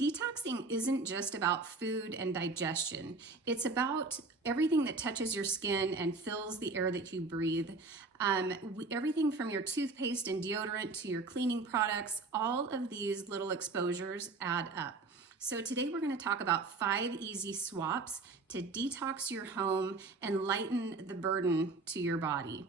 Detoxing isn't just about food and digestion. It's about everything that touches your skin and fills the air that you breathe. Everything from your toothpaste and deodorant to your cleaning products, all of these little exposures add up. So today we're going to talk about 5 easy swaps to detox your home and lighten the burden to your body.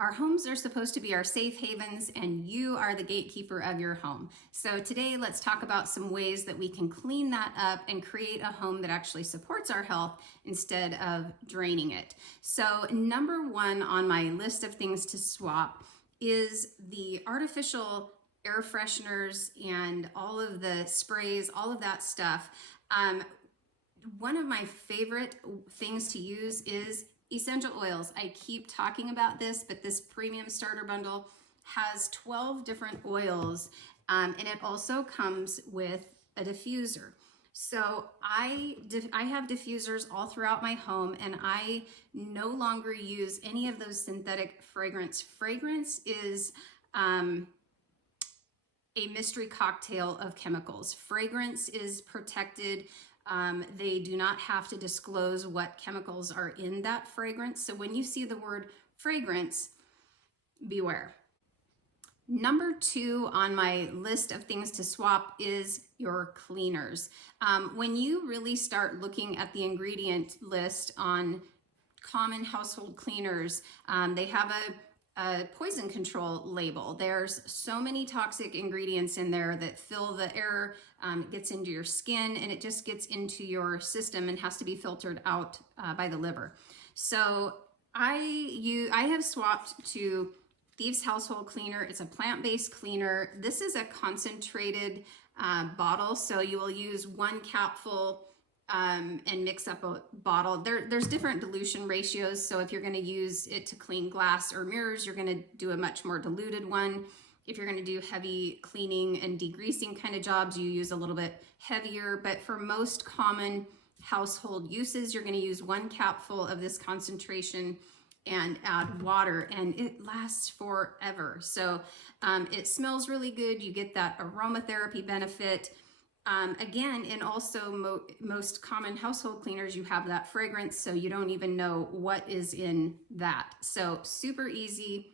Our homes are supposed to be our safe havens, and you are the gatekeeper of your home. So today, let's talk about some ways that we can clean that up and create a home that actually supports our health instead of draining it. So number 1 on my list of things to swap is the artificial air fresheners and all of the sprays, all of that stuff. One of my favorite things to use is essential oils. I keep talking about this, but this premium starter bundle has 12 different oils, and it also comes with a diffuser. So I have diffusers all throughout my home, and I no longer use any of those synthetic fragrance. Fragrance is a mystery cocktail of chemicals. Fragrance is protected. They do not have to disclose what chemicals are in that fragrance. So when you see the word fragrance, beware. Number 2 on my list of things to swap is your cleaners. When you really start looking at the ingredient list on common household cleaners, they have a poison control label. There's so many toxic ingredients in there that fill the air, gets into your skin, and it just gets into your system and has to be filtered out by the liver. So I have swapped to Thieves Household Cleaner. It's a plant-based cleaner. This is a concentrated bottle, so you will use 1 capful and mix up a bottle. There's different dilution ratios, so if you're going to use it to clean glass or mirrors, you're going to do a much more diluted one. If you're going to do heavy cleaning and degreasing kind of jobs, you use a little bit heavier, but for most common household uses, you're going to use 1 capful of this concentration and add water, and it lasts forever. So it smells really good. You get that aromatherapy benefit. Again, and also most common household cleaners, you have that fragrance, so you don't even know what is in that. So super easy,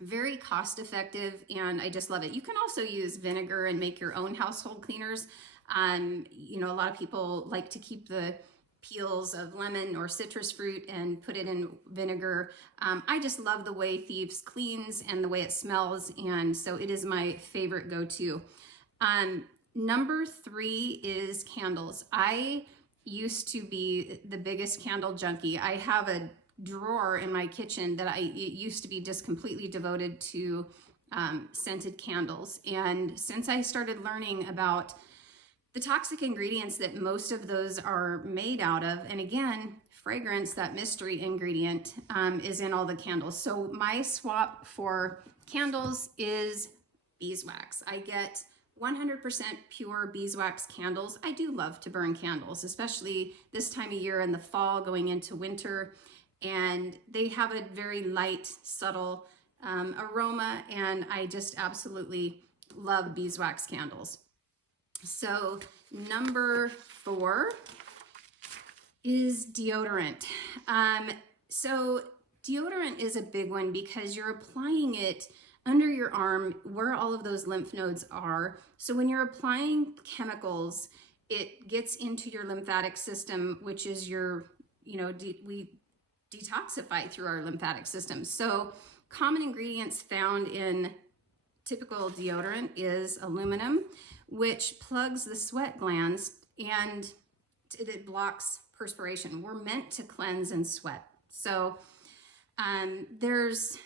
very cost effective, and I just love it. You can also use vinegar and make your own household cleaners. You know, a lot of people like to keep the peels of lemon or citrus fruit and put it in vinegar. I just love the way Thieves cleans and the way it smells, and so it is my favorite go-to. Number 3 is candles. I used to be the biggest candle junkie. I have a drawer in my kitchen that it used to be just completely devoted to scented candles. And since I started learning about the toxic ingredients that most of those are made out of, and again, fragrance, that mystery ingredient, is in all the candles. So my swap for candles is beeswax. I get 100% pure beeswax candles. I do love to burn candles, especially this time of year in the fall going into winter. And they have a very light, subtle aroma, and I just absolutely love beeswax candles. So number 4 is deodorant. So deodorant is a big one because you're applying it under your arm where all of those lymph nodes are. So when you're applying chemicals, it gets into your lymphatic system, which is your, we detoxify through our lymphatic system. So common ingredients found in typical deodorant is aluminum, which plugs the sweat glands and it blocks perspiration. We're meant to cleanse and sweat. So there's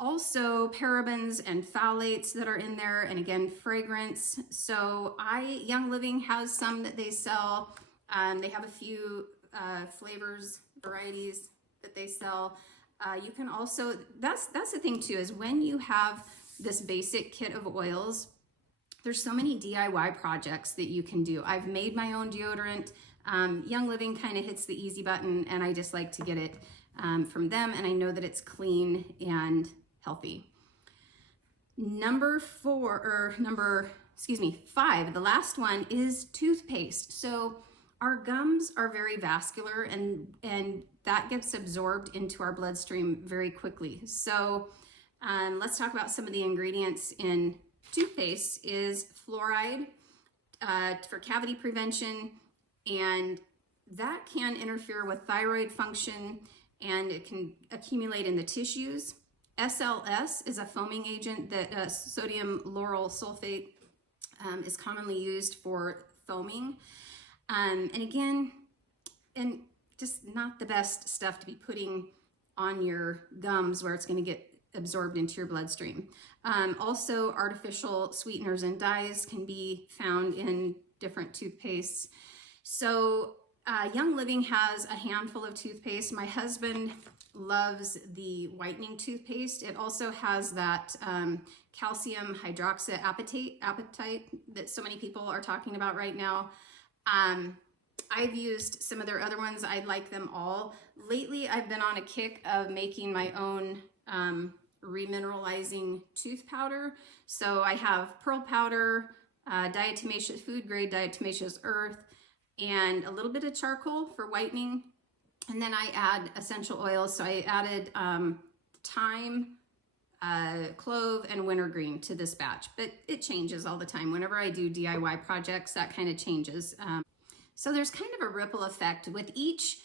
also parabens and phthalates that are in there, and again, fragrance. So Young Living has some that they sell. They have a few flavors, varieties that they sell. You can also, that's the thing too, is when you have this basic kit of oils, there's so many DIY projects that you can do. I've made my own deodorant. Young Living kind of hits the easy button, and I just like to get it from them, and I know that it's clean and healthy. Number 5. The last one is toothpaste. So our gums are very vascular, and that gets absorbed into our bloodstream very quickly. So let's talk about some of the ingredients in toothpaste. Is fluoride for cavity prevention, and that can interfere with thyroid function, and it can accumulate in the tissues. SLS is a foaming agent that sodium lauryl sulfate is commonly used for foaming. And again, and just not the best stuff to be putting on your gums where it's going to get absorbed into your bloodstream. Also, artificial sweeteners and dyes can be found in different toothpastes. So Young Living has a handful of toothpaste. My husband loves the whitening toothpaste. It also has that calcium hydroxyapatite that so many people are talking about right now. I've used some of their other ones. I like them all. Lately, I've been on a kick of making my own remineralizing tooth powder. So I have pearl powder, diatomaceous, food grade diatomaceous earth, and a little bit of charcoal for whitening. And then I add essential oils. So I added thyme, clove, and wintergreen to this batch, but it changes all the time. Whenever I do DIY projects, that kind of changes. So there's kind of a ripple effect with each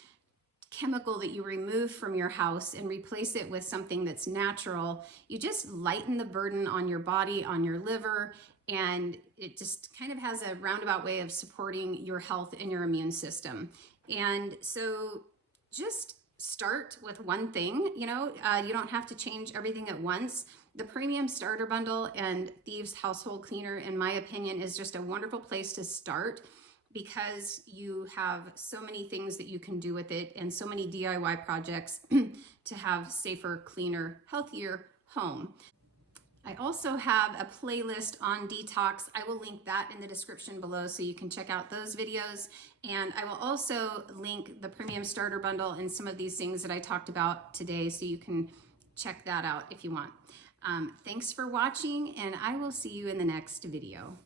chemical that you remove from your house and replace it with something that's natural. You just lighten the burden on your body, on your liver, and it just kind of has a roundabout way of supporting your health and your immune system. And so just start with one thing. You don't have to change everything at once. The Premium Starter Bundle and Thieves Household Cleaner, in my opinion, is just a wonderful place to start, because you have so many things that you can do with it and so many DIY projects to have safer, cleaner, healthier home. I also have a playlist on detox. I will link that in the description below so you can check out those videos. And I will also link the Premium Starter Bundle and some of these things that I talked about today so you can check that out if you want. Thanks for watching, and I will see you in the next video.